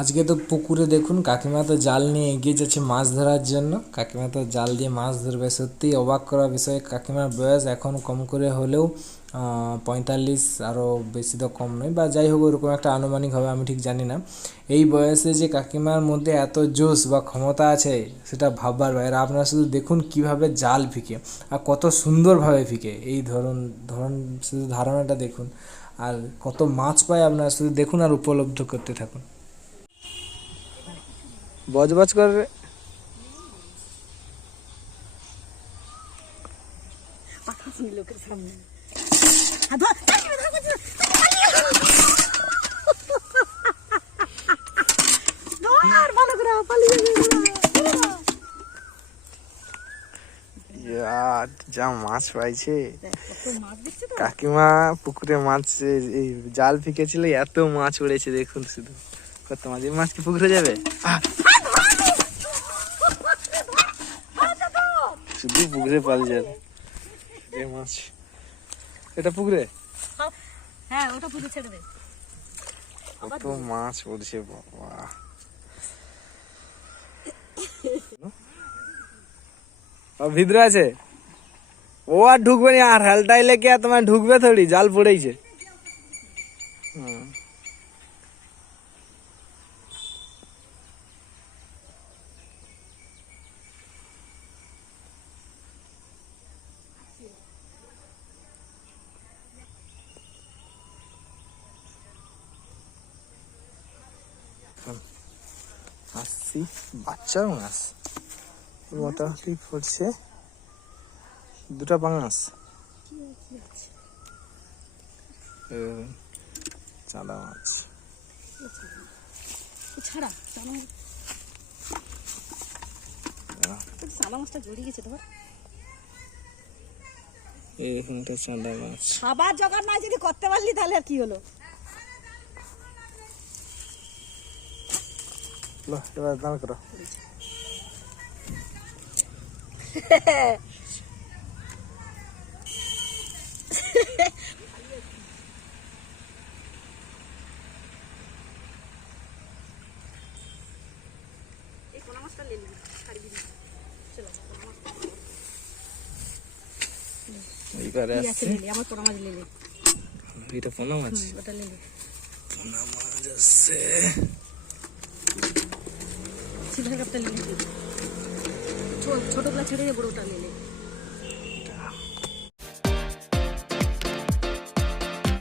আজকে তো পুকুরে দেখুন, কাকিমা তো জাল নিয়ে এগিয়ে যাচ্ছে মাছ ধরার জন্য। কাকিমা তো জাল দিয়ে মাছ ধরবে। সত্যি অবাক করা বিষয়, কাকিমার বয়স এখন কম করে হলেও পঁয়তাল্লিশ আরও বেশি তো কম নয় বা যাই হোক ওরকম একটা আনুমানিক হবে, আমি ঠিক জানি না। এই বয়সে যে কাকিমার মধ্যে এত জোশ বা ক্ষমতা আছে, সেটা ভাববার বাইরে আপনারা শুধু দেখুন কীভাবে জাল ফিকে আর কত সুন্দরভাবে ফিকে। এই ধরন ধরন শুধু ধারণাটা দেখুন। আর কত মাছ পায় আপনারা শুধু দেখুন আর উপলব্ধ করতে থাকুন। বজবজ করে লোকের সামনে যা মাছ পাইছে। কাকিমা পুকুরে মাছ, এই জাল ফিকেছিল, এত মাছ উড়েছে, দেখুন শুধু। কত মাছ, এই মাছ কি পুকুরে যাবে? শুধু পুকুরে পালিয়ে যাবে এই মাছ। এটা পুকুরে? হ্যাঁ ওটা পুজো ছেড়ে দে। কত মাছ উঠছে বাবা। ও ভিতরে আছে? ও আর ঢুকবে না আর হেলটাই লেগে আর তোমার ঢুকবে থোড়ি জাল পড়েছে আসছি বাচ্চা মাছ মোটামুটি পড়ছে দুটা পাঙাশ এ, চাঁদা মাছ। ছাড়া চানা মাছটা জড়িয়ে গেছে ধর এরকমটা চাঁদা মাছ। খাবার জোগাড় না যদি করতে পারলি তাহলে আর কি হলো? লো এবার দাঁড় করো। এইবারে আসছে? আমার পোনা মাছ লেলি। এটা পোনা মাছ? ওটা লেলি। পোনা মাছ আসছে। ছোট ছোট ছেড়ে বড়টা নিলে